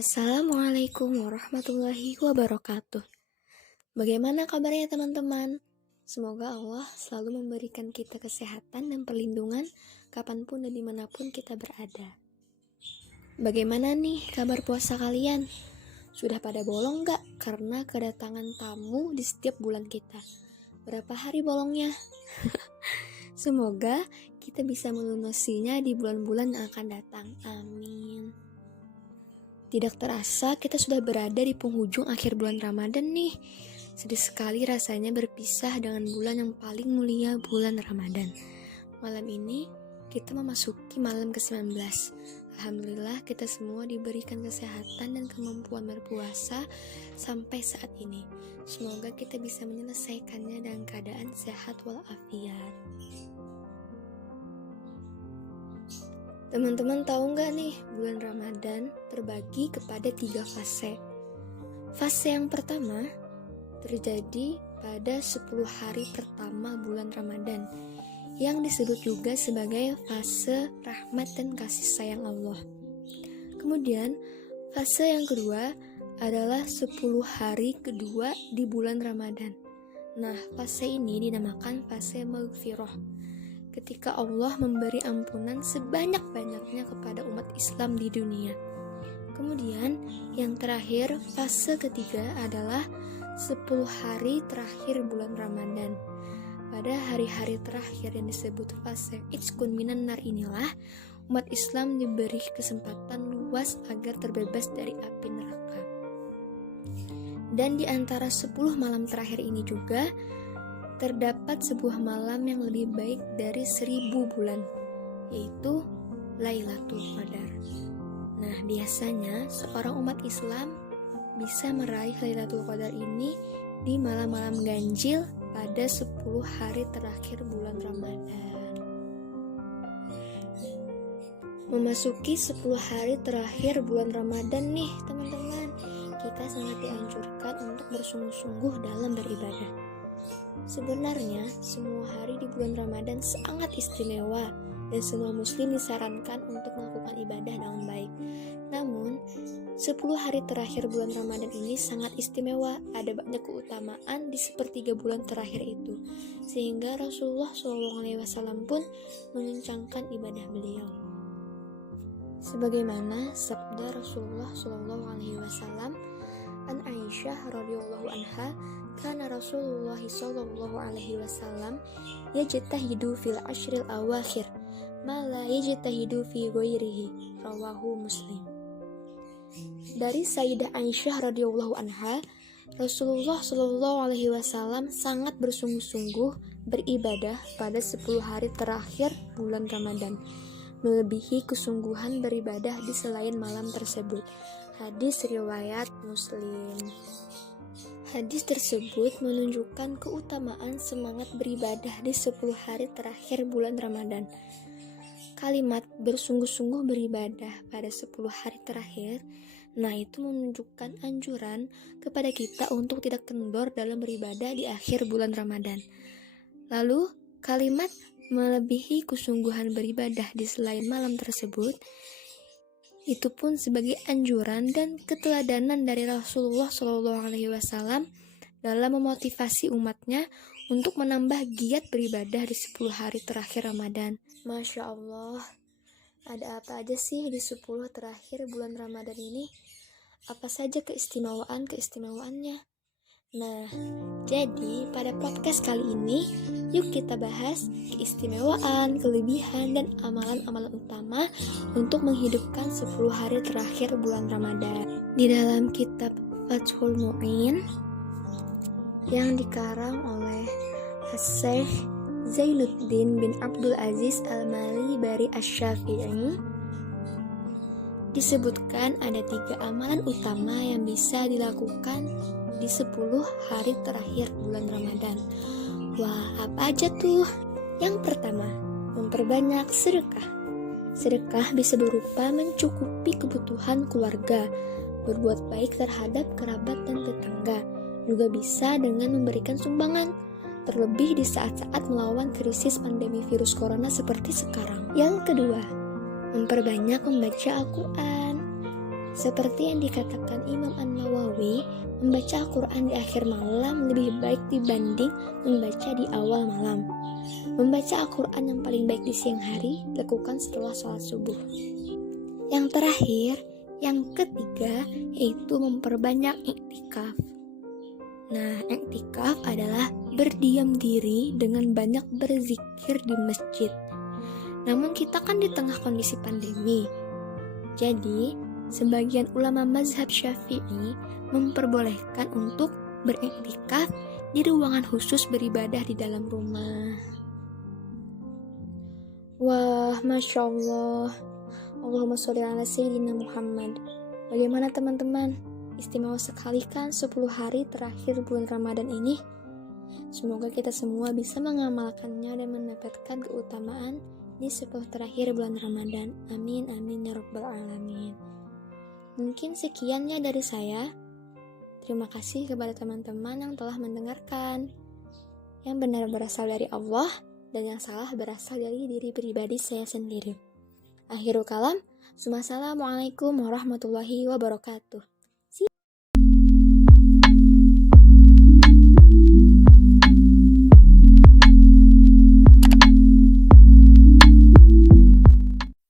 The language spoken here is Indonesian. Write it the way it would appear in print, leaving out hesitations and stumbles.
Assalamualaikum warahmatullahi wabarakatuh. Bagaimana kabarnya teman-teman? Semoga Allah selalu memberikan kita kesehatan dan perlindungan kapanpun dan dimanapun kita berada. Bagaimana nih kabar puasa kalian? Sudah pada bolong gak? Karena kedatangan tamu di setiap bulan kita. Berapa hari bolongnya? Semoga kita bisa melunasinya di bulan-bulan yang akan datang. Amin. Tidak terasa kita sudah berada di penghujung akhir bulan Ramadan nih. Sedih sekali rasanya berpisah dengan bulan yang paling mulia, bulan Ramadan. Malam ini kita memasuki malam ke-19. Alhamdulillah kita semua diberikan kesehatan dan kemampuan berpuasa sampai saat ini. Semoga kita bisa menyelesaikannya dalam keadaan sehat walafiat. Teman-teman tahu nggak nih, bulan Ramadan terbagi kepada 3 fase. Fase yang pertama terjadi pada 10 hari pertama bulan Ramadan, yang disebut juga sebagai fase rahmat dan kasih sayang Allah. Kemudian, fase yang kedua adalah 10 hari kedua di bulan Ramadan. Nah, fase ini dinamakan fase maghfirah. Ketika Allah memberi ampunan sebanyak-banyaknya kepada umat Islam di dunia. Kemudian yang terakhir, fase ketiga adalah 10 hari terakhir bulan Ramadan. Pada hari-hari terakhir yang disebut fase Itqun minan nar inilah umat Islam diberi kesempatan luas agar terbebas dari api neraka. Dan di antara 10 malam terakhir ini juga terdapat sebuah malam yang lebih baik dari 1000 bulan, yaitu Lailatul Qadar. Nah, biasanya seorang umat Islam bisa meraih Lailatul Qadar ini di malam-malam ganjil pada 10 hari terakhir bulan Ramadan. Memasuki 10 hari terakhir bulan Ramadan nih teman-teman, kita sangat dianjurkan untuk bersungguh-sungguh dalam beribadah. Sebenarnya, semua hari di bulan Ramadan sangat istimewa dan semua muslim disarankan untuk melakukan ibadah dengan baik. Namun, 10 hari terakhir bulan Ramadan ini sangat istimewa, ada banyak keutamaan di sepertiga bulan terakhir itu, sehingga Rasulullah SAW pun mengencangkan ibadah beliau. Sebagaimana sabda Rasulullah SAW, an Aisyah radhiyallahu anha, kana Rasulullah sallallahu alaihi wasallam yajtahidu fil ashril awakhir ma la yajtahidu fi ghairihi, rawahu Muslim. Dari Sayyidah Aisyah radhiyallahu anha, Rasulullah sallallahu alaihi wasallam sangat bersungguh-sungguh beribadah pada 10 hari terakhir bulan Ramadan, melebihi kesungguhan beribadah di selain malam tersebut. Hadis riwayat Muslim. Hadis tersebut menunjukkan keutamaan semangat beribadah di 10 hari terakhir bulan Ramadan. Kalimat bersungguh-sungguh beribadah pada 10 hari terakhir, nah itu menunjukkan anjuran kepada kita untuk tidak kendor dalam beribadah di akhir bulan Ramadan. Lalu, kalimat melebihi kesungguhan beribadah di selain malam tersebut, itu pun sebagai anjuran dan keteladanan dari Rasulullah SAW dalam memotivasi umatnya untuk menambah giat beribadah di 10 hari terakhir Ramadan. Masya Allah, ada apa aja sih di 10 terakhir bulan Ramadan ini? Apa saja keistimewaannya? Nah, jadi pada podcast kali ini, yuk kita bahas keistimewaan, kelebihan, dan amalan-amalan utama untuk menghidupkan 10 hari terakhir bulan Ramadan. Di dalam kitab Fathul Mu'in yang dikarang oleh Syekh Zainuddin bin Abdul Aziz Al-Malibari Asy-Syafi'i, disebutkan ada 3 amalan utama yang bisa dilakukan di 10 hari terakhir bulan Ramadan. Wah, apa aja tuh? Yang pertama, memperbanyak sedekah. Sedekah bisa berupa mencukupi kebutuhan keluarga, berbuat baik terhadap kerabat dan tetangga. Juga bisa dengan memberikan sumbangan, terlebih di saat-saat melawan krisis pandemi virus corona seperti sekarang. Yang kedua, memperbanyak membaca Al-Quran. Seperti yang dikatakan Imam An-Nawawi, membaca Al-Quran di akhir malam lebih baik dibanding membaca di awal malam. Membaca Al-Quran yang paling baik di siang hari dilakukan setelah sholat subuh. Yang terakhir, yang ketiga, yaitu memperbanyak iktikaf. Nah, iktikaf adalah berdiam diri dengan banyak berzikir di masjid. Namun kita kan di tengah kondisi pandemi. Jadi, sebagian ulama mazhab Syafi'i memperbolehkan untuk beriktikaf di ruangan khusus beribadah di dalam rumah. Wah, Masya Allah. Allahumma sholli ala Sayyidina Muhammad. Bagaimana teman-teman? Istimewa sekali kan 10 hari terakhir bulan Ramadan ini? Semoga kita semua bisa mengamalkannya dan mendapatkan keutamaan di 10 terakhir bulan Ramadan. Amin, amin, ya rabbal alamin. Mungkin sekiannya dari saya. Terima kasih kepada teman-teman yang telah mendengarkan. Yang benar berasal dari Allah, dan yang salah berasal dari diri pribadi saya sendiri. Akhirul kalam, Assalamualaikum warahmatullahi wabarakatuh.